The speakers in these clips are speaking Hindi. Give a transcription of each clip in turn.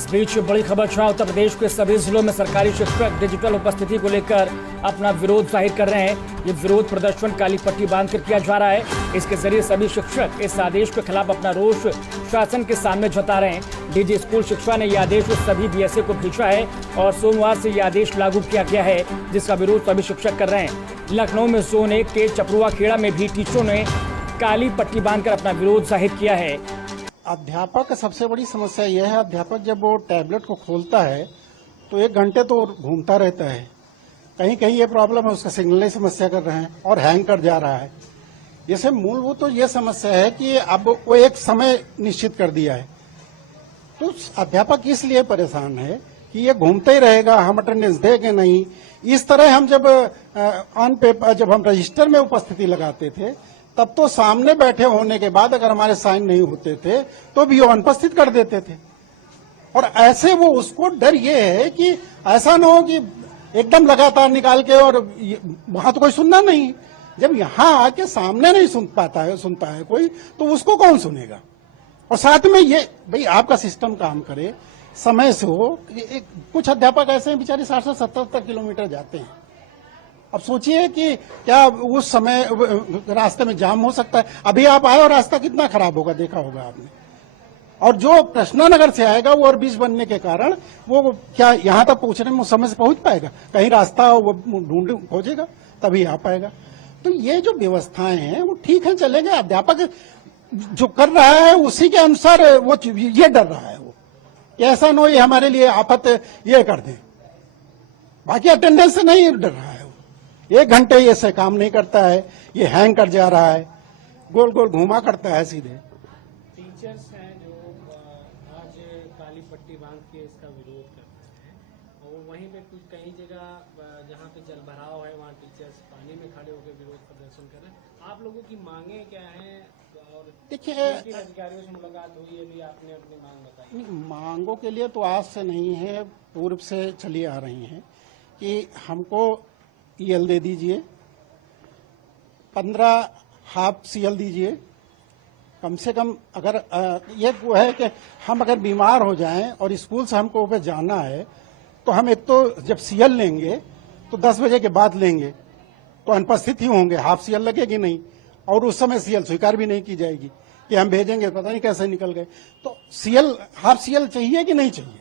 इस बीच बड़ी खबर छा उत्तर प्रदेश के सभी जिलों में सरकारी शिक्षक डिजिटल उपस्थिति को लेकर अपना विरोध जाहिर कर रहे हैं। ये विरोध प्रदर्शन काली पट्टी बांधकर किया जा रहा है। इसके जरिए सभी शिक्षक इस आदेश के खिलाफ अपना रोष शासन के सामने जता रहे हैं। डीजी स्कूल शिक्षा ने यह आदेश सभी बीएसए को भेजा है और सोमवार से यह आदेश लागू किया गया है, जिसका विरोध सभी शिक्षक कर रहे हैं। लखनऊ में जोन 1 के चपरुआ खेड़ा में भी टीचरों ने काली पट्टी बांधकर अपना विरोध जाहिर किया है। अध्यापक का सबसे बड़ी समस्या यह है, अध्यापक जब वो टैबलेट को खोलता है तो 1 घंटे तो घूमता रहता है। कहीं कहीं ये प्रॉब्लम है, उसका सिग्नल ही समस्या कर रहे हैं और हैंग कर जा रहा है। जैसे मूलभूत तो ये समस्या है कि अब वो एक समय निश्चित कर दिया है, तो अध्यापक इसलिए परेशान है कि ये घूमते ही रहेगा, हम अटेंडेंस देंगे नहीं। इस तरह हम जब ऑन पेपर जब हम रजिस्टर में उपस्थिति लगाते थे तब तो सामने बैठे होने के बाद अगर हमारे साइन नहीं होते थे तो भी वो अनुपस्थित कर देते थे। और ऐसे वो उसको डर ये है कि ऐसा न हो कि एकदम लगातार निकाल के, और वहां तो कोई सुनना नहीं। जब यहाँ आके सामने नहीं सुनता है कोई, तो उसको कौन सुनेगा। और साथ में ये भाई आपका सिस्टम काम करे, समय से हो। कुछ अध्यापक ऐसे हैं बेचारे 60-70 किलोमीटर जाते हैं। अब सोचिए कि क्या उस समय रास्ते में जाम हो सकता है। अभी आप आए और रास्ता कितना खराब होगा, देखा होगा आपने। और जो कृष्णानगर से आएगा वो ओवरब्रिज बनने के कारण वो क्या यहाँ तक पहुंचने में समय से पहुंच पाएगा? कहीं रास्ता वो ढूंढ खोजेगा तभी आ पाएगा। तो ये जो व्यवस्थाएं हैं वो ठीक है, चलेगा। अध्यापक जो कर रहा है उसी के अनुसार वो ये डर रहा है वो, ऐसा न हो ये हमारे लिए आफत ये कर दे। बाकी अटेंडेंस से नहीं डर रहा है। 1 घंटे ये से काम नहीं करता है, ये हैंग कर जा रहा है, गोल गोल घुमा करता है सीधे। टीचर्स हैं जो आज काली पट्टी बांध के इसका विरोध करते हैं, और वहीं पे कुछ कई जगह जहां पे जल भराव है वहां टीचर्स पानी में खड़े होकर विरोध प्रदर्शन कर रहे हैं। आप लोगों की मांगे क्या हैं? और देखिए, अधिकारियों से मुलाकात हुई है भी, आपने अपनी मांग बताई? मांगों के लिए तो आज से नहीं है, पूर्व से चली आ रही हैं कि हमको EL दे दीजिए, 15 हाफ CL दीजिए कम से कम। अगर ये वो है कि हम अगर बीमार हो जाएं और स्कूल से हमको पे जाना है तो हम एक तो जब CL लेंगे तो 10 बजे के बाद लेंगे तो अनुपस्थित ही होंगे, हाफ CL लगेगी नहीं, और उस समय CL स्वीकार भी नहीं की जाएगी कि हम भेजेंगे, पता नहीं कैसे निकल गए। तो CL हाफ CL चाहिए कि नहीं चाहिए?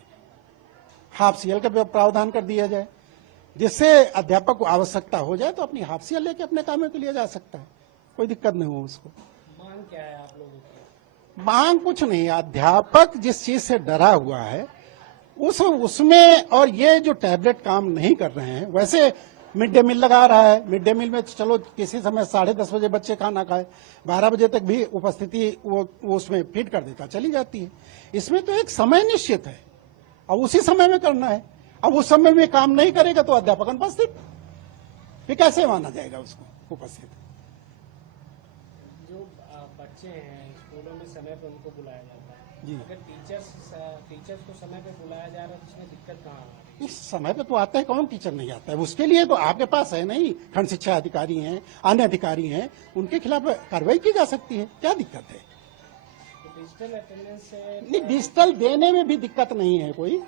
हाफ CL का प्रावधान कर दिया जाए, जिससे अध्यापक को आवश्यकता हो जाए तो अपनी हाफ CL लेके अपने कामों के लिए जा सकता है, कोई दिक्कत नहीं हो उसको। मांग क्या है आप लोगों की? मांग कुछ नहीं, अध्यापक जिस चीज से डरा हुआ है उसमें, और ये जो टैबलेट काम नहीं कर रहे हैं, वैसे मिड डे मील लगा रहा है। मिड डे मील में चलो किसी समय 10:30 बजे बच्चे खाना खाए, 12 बजे तक भी उपस्थिति वो उसमें फिट कर देता, चली जाती है। इसमें तो एक समय निश्चित है और उसी समय में करना है। अब उस समय में काम नहीं करेगा तो अध्यापक अनुपस्थित, फिर कैसे माना जाएगा उसको उपस्थित? जो बच्चे हैं स्कूलों में समय पर उनको बुलाया जाता है जी। अगर टीचर्स को समय पर बुलाया जा रहा है तो उसमें दिक्कत कहाँ आ रही है? इस समय पे तो आता है, कौन टीचर नहीं आता है? उसके लिए तो आपके पास है नहीं, खंड शिक्षा अधिकारी हैं, अन्य अधिकारी हैं, उनके खिलाफ कार्रवाई की जा सकती है। क्या दिक्कत है? तो डिजिटल अटेंडेंस से नहीं, डिजिटल देने में भी दिक्कत नहीं है कोई,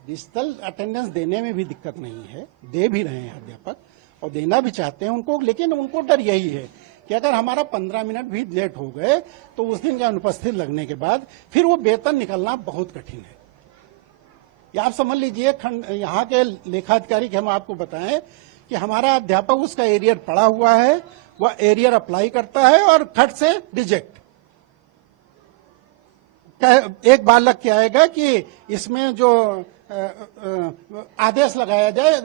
डिजिटल अटेंडेंस देने में भी दिक्कत नहीं है। दे भी रहे हैं अध्यापक और देना भी चाहते हैं उनको, लेकिन उनको डर यही है कि अगर हमारा 15 मिनट भी लेट हो गए तो उस दिन का अनुपस्थित लगने के बाद फिर वो वेतन निकलना बहुत कठिन है। या आप समझ लीजिए, यहाँ के लेखाधिकारी के हम आपको बताएं कि हमारा अध्यापक उसका एरियर पड़ा हुआ है, वह एरियर अप्लाई करता है और खट से रिजेक्ट। एक बार लग के आएगा कि इसमें जो आदेश लगाया जाए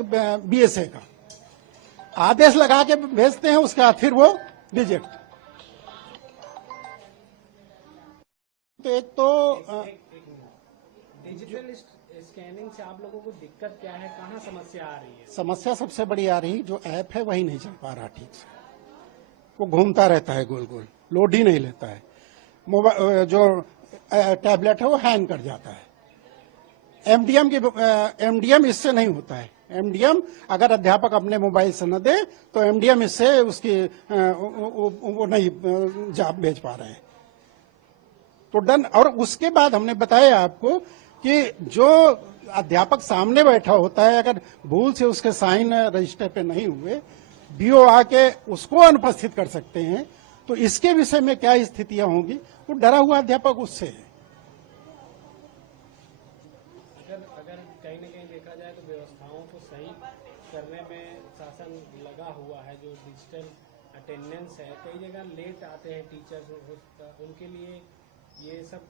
BSA का, आदेश लगा के भेजते हैं, उसके बाद फिर वो रिजेक्ट। तो एक तो डिजिटल स्कैनिंग से आप लोगों को दिक्कत क्या है, कहाँ समस्या आ रही है? समस्या सबसे बड़ी आ रही, जो ऐप है वही नहीं चल पा रहा ठीक से, वो घूमता रहता है गोल गोल, लोड ही नहीं लेता है। मोबाइल जो टैबलेट है वो हैंग कर जाता है। MDM इससे नहीं होता है। MDM अगर अध्यापक अपने मोबाइल से न दे तो MDM इससे उसकी वो नहीं भेज पा रहे हैं। तो डन। और उसके बाद हमने बताया आपको कि जो अध्यापक सामने बैठा होता है, अगर भूल से उसके साइन रजिस्टर पे नहीं हुए, बीओ आके उसको अनुपस्थित कर सकते हैं, तो इसके विषय में क्या स्थितियां होंगी, वो डरा हुआ अध्यापक उससे है। अगर कहीं न कहीं देखा जाए तो व्यवस्थाओं को सही करने में शासन लगा हुआ है। जो डिजिटल अटेंडेंस है, कई जगह लेट आते हैं टीचर्स, उनके लिए ये सब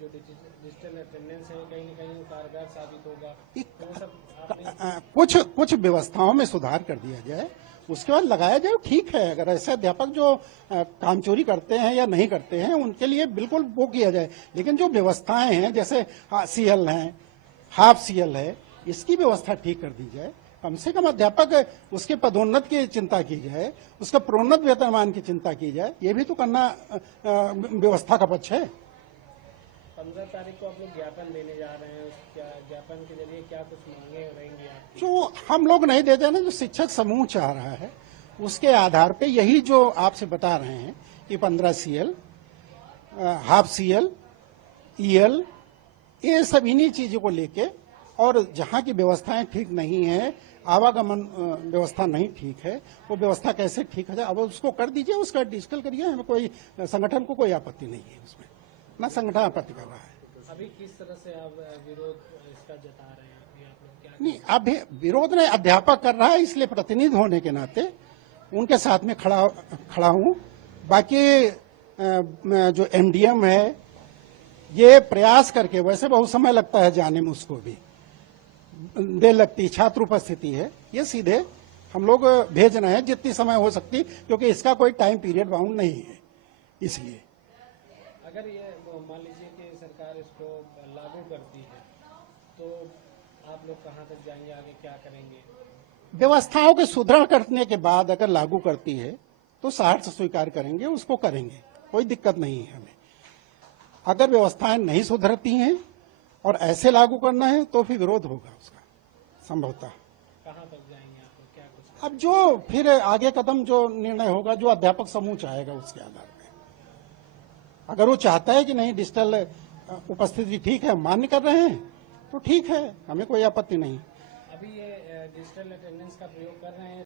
जो डिजिटल अटेंडेंस है कहीं न कहीं कारगर साबित होगा। तो वो सब कुछ व्यवस्थाओं में सुधार कर दिया जाए, उसके बाद लगाया जाए, ठीक है। अगर ऐसे अध्यापक जो काम चोरी करते हैं या नहीं करते हैं, उनके लिए बिल्कुल वो किया जाए। लेकिन जो व्यवस्थाएं हैं, जैसे सीएल है, हाफ सीएल है, इसकी व्यवस्था ठीक कर दी जाए। कम से कम अध्यापक उसके पदोन्नत की चिंता की जाए, उसका प्रोन्नत वेतनमान की चिंता की जाए। ये भी तो करना व्यवस्था का पक्ष है। 15 तारीख को आप लोग ज्ञापन देने जा रहे हैं, क्या ज्ञापन के जरिए क्या कुछ मांगे रहेंगी आपकी? जो हम लोग नहीं देते ना, जो शिक्षक समूह चाह रहा है, उसके आधार पे यही जो आपसे बता रहे हैं कि 15 सीएल, हाफ सीएल, ईएल, ये सब इन्हीं चीजों को लेके, और जहां की व्यवस्थाएं ठीक नहीं है, आवागमन व्यवस्था नहीं ठीक है, वो व्यवस्था कैसे ठीक हो जाए, अब उसको कर दीजिए, उसका डिजिटल करिए। हमें कोई संगठन को कोई आपत्ति नहीं है उसमें, ना संगठन आपत्ति कर रहा है। अभी किस तरह से आप विरोध इसका जता रहे हैं? अभी आप लोग क्या नहीं, अभी विरोध नहीं, अध्यापक कर रहा है, इसलिए प्रतिनिधि होने के नाते उनके साथ में खड़ा हूं। बाकी जो एमडीएम है, ये प्रयास करके, वैसे बहुत समय लगता है जाने में, उसको भी देर लगती, छात्र उपस्थिति है, ये सीधे हम लोग भेज रहे हैं जितनी समय हो सकती, क्योंकि इसका कोई टाइम पीरियड बाउंड नहीं है। इसलिए अगर ये मान लीजिए कि सरकार इसको लागू करती है, तो आप लोग कहाँ तक जाएंगे, आगे क्या करेंगे? व्यवस्थाओं के सुदृढ़ करने के बाद अगर लागू करती है तो सहर्ष स्वीकार करेंगे, उसको करेंगे, कोई दिक्कत नहीं है हमें। अगर व्यवस्थाएं नहीं सुधरती हैं और ऐसे लागू करना है तो फिर विरोध होगा उसका संभवतः। कहाँ तक जाएंगे आप लोग, क्या कुछ? अब जो फिर आगे कदम जो निर्णय होगा, जो अध्यापक समूह चाहेगा, उसके आधार पर। अगर वो चाहता है कि नहीं डिजिटल उपस्थिति ठीक है, मान्य कर रहे हैं, तो ठीक है, हमें कोई आपत्ति नहीं। अभी ये डिजिटल अटेंडेंस का प्रयोग कर रहे हैं